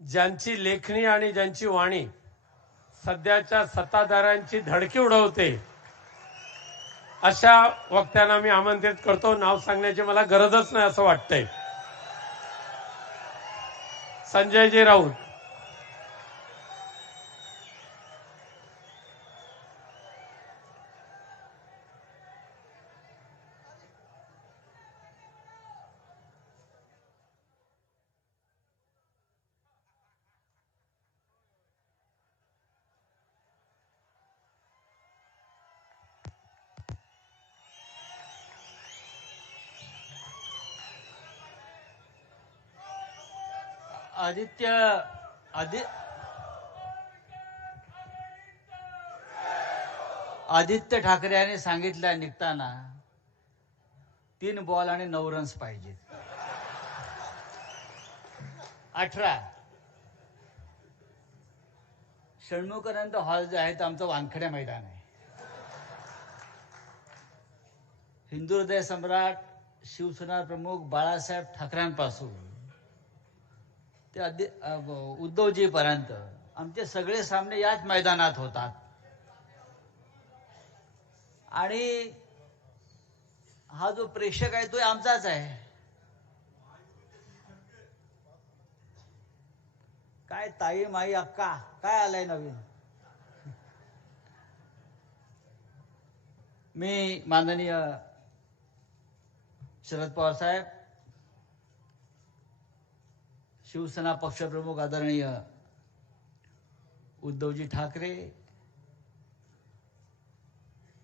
ज्यांची लेखणी आणि ज्यांची वाणी सध्याच्या सत्ताधाऱ्यांची धडकी उडवते अशा वक्त्यांना मी आमंत्रित करतो. नाव सांगण्याची मला गरजच नाही असं वाटतंय. संजयजी राऊत. आदित्य ठाकरे यांनी सांगितलं निघताना 3 बॉल आणि 9 रन्स पाहिजेत. 18 षण्मुखानंद हॉल जे आहे ते आमचं वानखडे मैदान आहे. हिंदू हृदय सम्राट शिवसेना प्रमुख बाळासाहेब ठाकरेंपासून ते उद्धवजी पर्यंत आमचे सगळे सामने याच मैदानात होतात. आणि हा जो प्रेक्षक आहे तो आमचाच आहे. काय ताई माई अक्का काय आलाय नवीन. मी माननीय शरद पवार साहेब, शिवसेना पक्षप्रमुख आदरणीय उद्धवजी ठाकरे,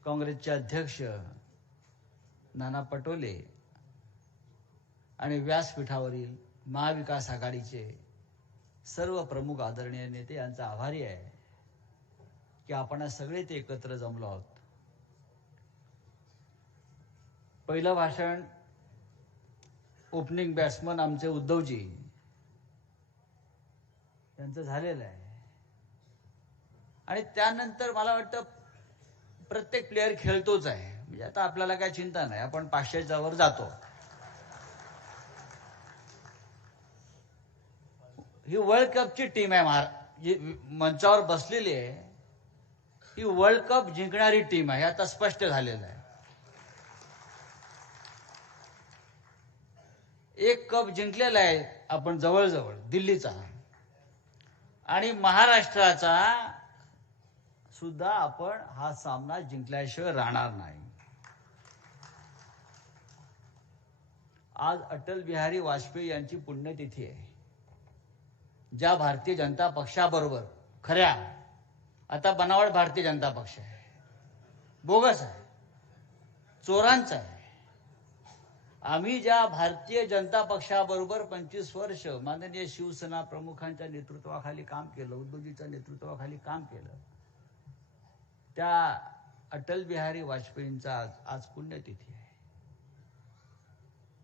काँग्रेसचे अध्यक्ष नाना पटोले आणि व्यासपीठावरील महाविकास आघाडीचे सर्व प्रमुख आदरणीय नेते यांचा आभारी आहे की आपण सगळे ते एकत्र जमलो आहोत. पहिलं भाषण ओपनिंग बॅट्समन आमचे उद्धवजी यांचं झालेलं आहे. आणि त्यानंतर मला वाटतं प्रत्येक प्लेअर खेळतोच आहे. म्हणजे आता आपल्याला काय चिंता नाही, आपण 500च्या वर जातो. ही वर्ल्ड कपची टीम आहे. जी मंचावर बसलेली आहे ही वर्ल्ड कप जिंकणारी टीम आहे, आता स्पष्ट झालेलं आहे. एक कप जिंकलेला आहे आपण जवळजवळ दिल्लीचा, आणि महाराष्ट्राचा सुद्धा आपण हा सामना जिंकल्याशिवाय राहणार नाही. आज अटल बिहारी वाजपेयी यांची पुण्यतिथी आहे. ज्या भारतीय जनता पक्षाबरोबर खऱ्या आता बनावट भारतीय जनता पक्ष आहे, बोगस आहे, चोरांचा आहे. आम्ही ज्या भारतीय जनता पक्षाबरोबर 25 वर्ष माननीय शिवसेना प्रमुखांच्या नेतृत्वाखाली काम केलं, उद्धवजीच्या नेतृत्वाखाली काम केलं, त्या अटल बिहारी वाजपेयींचा आज पुण्यतिथी आहे.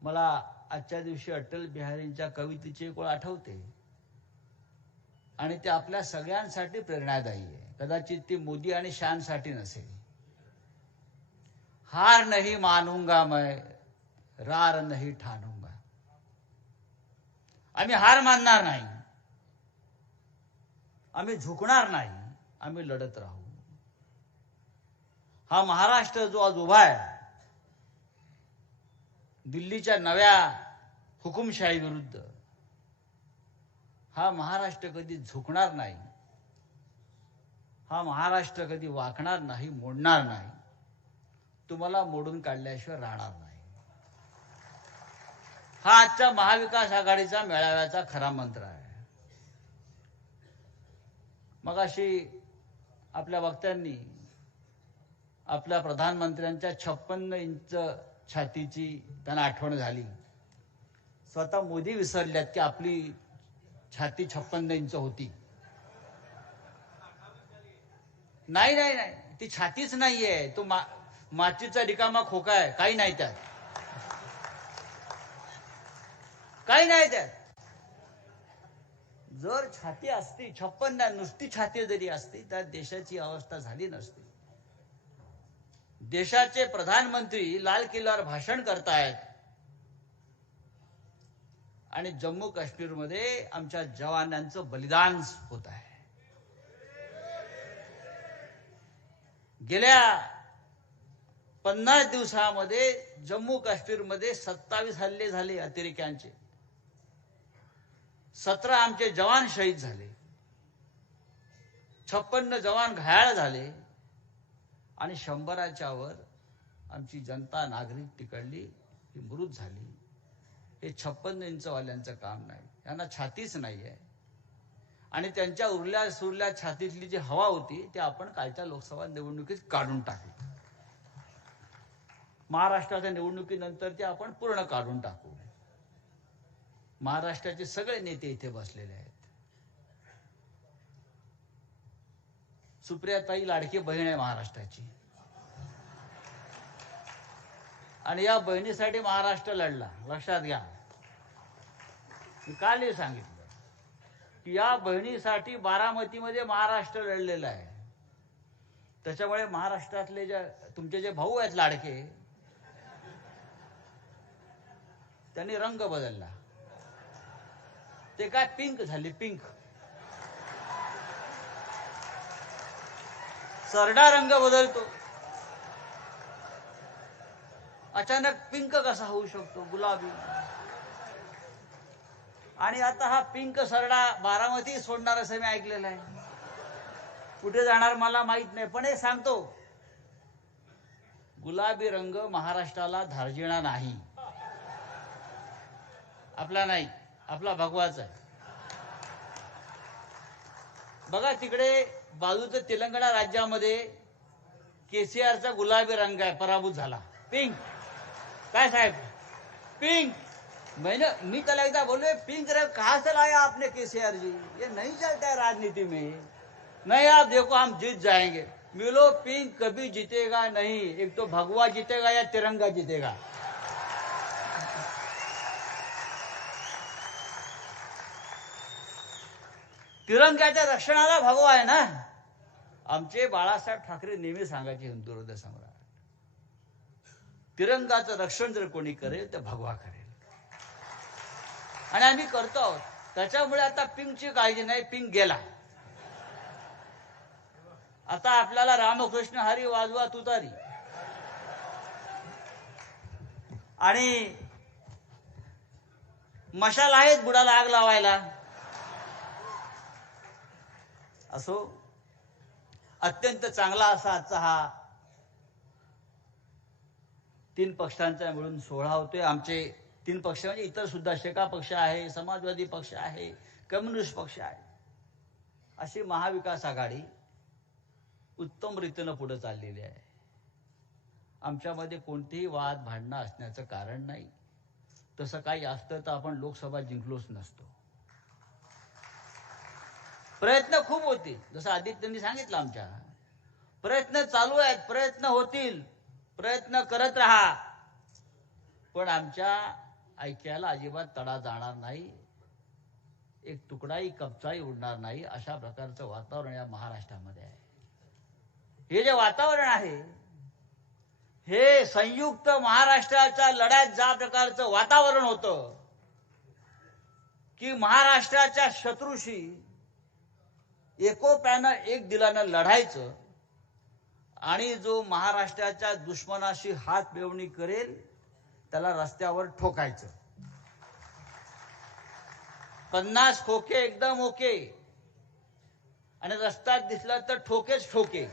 मला आजच्या दिवशी अटल बिहारींच्या कवितेची एक ओळ आठवते आणि ते आपल्या सगळ्यांसाठी प्रेरणादायी आहे. कदाचित ती मोदी आणि शानसाठी नसेल. हार नहीं मानूंगा मैं, रार नहीं ठानूंगा. आम्ही हार मानणार नाही, आम्ही झुकणार नाही, आम्ही लढत राहू. हा महाराष्ट्र जो आज उभा आहे दिल्लीच्या नव्या हुकुमशाही विरुद्ध, हा महाराष्ट्र कधी झुकणार नाही, हा महाराष्ट्र कधी वाकणार नाही, मोडणार नाही. तुम्हाला मोडून काढल्याशिवाय राहणार नाही. हा आजच्या महाविकास आघाडीचा मेळाव्याचा खरा मंत्र आहे. मगाशी आपल्या वक्त्यांनी आपल्या प्रधानमंत्र्यांच्या 56 इंच छातीची त्यांना आठवण झाली. स्वतः मोदी विसरल्यात की आपली छाती 56 इंच होती. नाही नाही नाही, ती छातीच नाहीये, तो मातीचा रिकामा खोका आहे. काही नाही त्यात, काही नाही त्यात. जर छाती असती 56, नुसती छाती जरी असती तर देशाची अवस्था झाली नसती. देशाचे प्रधानमंत्री लाल किल्ल्यावर भाषण करतायत आणि जम्मू काश्मीरमध्ये आमच्या जवानांचं बलिदान होत आहे. गेल्या 50 दिवसामध्ये जम्मू काश्मीरमध्ये 27 हल्ले झाले अतिरेक्यांचे. 17 आमचे जवान शहीद झाले, 56 जवान घायाळ झाले आणि 100च्या वर आमची जनता नागरिक तिकडली ही मृत झाली. हे 56 इंचवाल्यांचं काम नाही, यांना छातीच नाही आहे. आणि त्यांच्या उरल्या सुरल्या छातीतली जी हवा होती ती आपण कालच्या लोकसभा निवडणुकीत काढून टाकली. महाराष्ट्राच्या निवडणुकीनंतर ते आपण पूर्ण काढून टाकू. महाराष्ट्राचे सगळे नेते इथे बसलेले आहेत. सुप्रियाताई लाडकी बहीण आहे महाराष्ट्राची, आणि या बहिणीसाठी महाराष्ट्र लढला. लक्षात घ्या, मी कालही सांगितलं की या बहिणीसाठी बारामतीमध्ये महाराष्ट्र लढलेला आहे. त्याच्यामुळे महाराष्ट्रातले तुमचे जे भाऊ आहेत लाडके, त्यांनी रंग बदलला. ते काय पिंक झाले, पिंक. सरडा रंग बदलतो, अचानक पिंक कसा होऊ शकतो, गुलाबी. आणि आता हा पिंक सरडा बारामती सोडणार असं मी ऐकलेलं आहे. कुठे जाणार मला माहित नाही, पण हे सांगतो, गुलाबी रंग महाराष्ट्राला धार्जिणा नाही. आपला नाही, आपला भगवाचा आहे. बघा तिकडे बाजूचं तेलंगणा राज्यामध्ये केसीआरचा गुलाबी रंग आहे, पराभूत झाला. पिंक काय साहेब, पिंक. मी त्याला एकदा बोले, पिंक रंग कहाँ से लाया आपने केसीआर जी, ये नहीं चलता है राजनीति में. नहीं आप देखो हम जीत जाएंगे. मिलो पिंक कभी जीतेगा नहीं, एक तो भगवा जीतेगा या तिरंगा जीतेगा. तिरंग्याच्या रक्षणाला भगवा आहे ना. आमचे बाळासाहेब ठाकरे नेहमी सांगायचे हिंदू हृदय सम्राट, तिरंगाचं रक्षण जर कोणी करेल तर भगवा करेल. आणि आम्ही करतो आहोत. त्याच्यामुळे आता पिंकची काळजी नाही, पिंक गेला. आता आपल्याला रामकृष्ण हरी वाजवा तुतारी. आणि मशाल आहेत बुडाला आग लावायला. असो, अत्यंत चांगला असा आजचा हा 3 पक्षांचा मिळून सोहळा होतोय. आमचे 3 पक्ष म्हणजे इतर सुद्धा, शेका पक्ष आहे, समाजवादी पक्ष आहे, कम्युनिस्ट पक्ष आहे, अशी महाविकास आघाडी उत्तम रीतीनं पुढे चाललेली आहे. आमच्यामध्ये कोणतेही वाद भांडणं असण्याचं कारण नाही. तसं काही असतं तर आपण लोकसभा जिंकलोच नसतो. प्रयत्न खूप होतील, जसं आदित्यनी सांगितलं, आमच्या प्रयत्न चालू आहेत, प्रयत्न होतील, प्रयत्न करत राहा. पण आमच्या ऐक्याला अजिबात तडा जाणार नाही, एक तुकडाही कपचाही उडणार नाही, अशा प्रकारचं वातावरण या महाराष्ट्रामध्ये आहे. हे जे वातावरण आहे, हे संयुक्त महाराष्ट्राच्या लढ्यात ज्या प्रकारचं वातावरण होतं की महाराष्ट्राच्या शत्रूशी एकोप्यानं एक दिलानं लढायचं, आणि जो महाराष्ट्राच्या दुश्मनाशी हात मिळवणी करेल त्याला रस्त्यावर ठोकायचं. 50 खोके एकदम ओके, आणि रस्त्यात दिसला तर ठोकेच ठोके.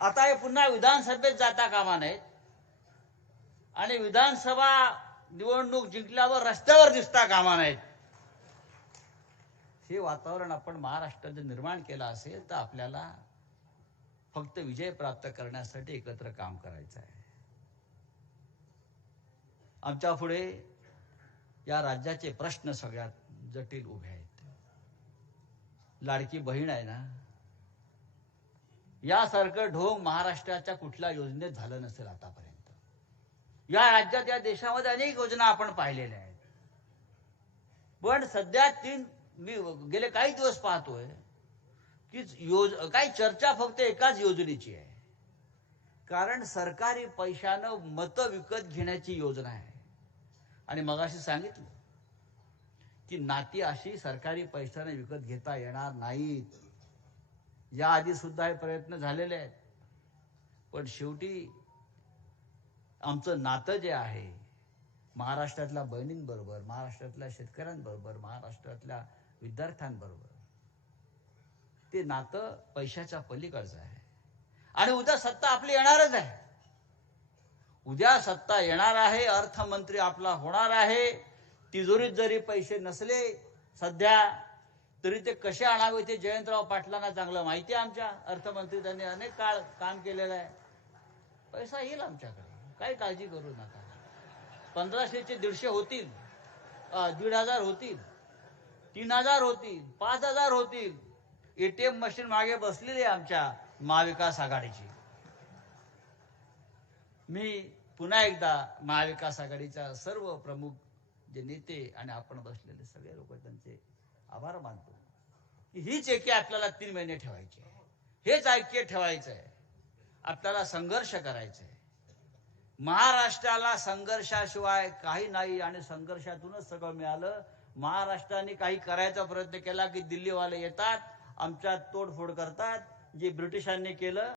आता हे पुन्हा विधानसभेत जाता कामा नयेत, आणि विधानसभा निवडणूक जिंकल्यावर रस्त्यावर दिसता कामा नयेत. हे वातावरण आपण महाराष्ट्रात जर निर्माण केलं असेल तर आपल्याला फक्त विजय प्राप्त करण्यासाठी एकत्र काम करायचं आहे. आमच्या पुढे या राज्याचे प्रश्न सगळ्यात जटिल उभे आहेत. लाडकी बहीण आहे ना, यासारखं ढोंग महाराष्ट्राच्या कुठल्या योजनेत झालं नसेल आतापर्यंत. या राज्यात, या देशामध्ये अनेक योजना आपण पाहिलेल्या आहेत, पण सध्या मी गेले काही दिवस पाहतोय की काही चर्चा फक्त एकाच योजनेची आहे. कारण सरकारी पैशानं मतं विकत घेण्याची योजना आहे. आणि मगाशी सांगितलं की नाती अशी सरकारी पैशाने विकत घेता येणार नाहीत. याआधी सुद्धा हे प्रयत्न झालेले आहेत, पण शेवटी आमचं नातं जे आहे महाराष्ट्रातल्या बहिणींबरोबर, महाराष्ट्रातल्या शेतकऱ्यांबरोबर, महाराष्ट्रातल्या विद्यार्थ्यांबरोबर, ते नातं पैशाच्या पलीकडचं आहे. आणि उद्या सत्ता आपली येणारच आहे. उद्या सत्ता येणार आहे, अर्थमंत्री आपला होणार आहे. तिजोरीत जरी पैसे नसले सध्या, तरी ते कसे आणावे ते जयंतराव पाटलांना चांगलं माहिती आहे. आमच्या अर्थमंत्री त्यांनी अनेक काळ काम केलेलं आहे. पैसा येईल आमच्याकडे, काही काळजी करू नका. 1500चे 150 होतील, 1500 होतील, 3000 होतील, 5000 होतील. एटीएम मशीन मागे बसलेली आहे आमच्या महाविकास आघाडीची. मी पुन्हा एकदा महाविकास आघाडीच्या सर्व प्रमुख जे नेते आणि आपण बसलेले सगळे लोक त्यांचे आभार मानतो की हीच एकी आपल्याला 3 महिने ठेवायची आहे. हेच ऐक्य ठेवायचं आहे. आपल्याला संघर्ष करायचा आहे. महाराष्ट्राला संघर्षाशिवाय काही नाही आणि संघर्षातूनच सगळं मिळालं. महाराष्ट्राने काही करायचा प्रयत्न केला की दिल्लीवाले येतात, आमच्यात तोडफोड करतात. जे ब्रिटिशांनी केलं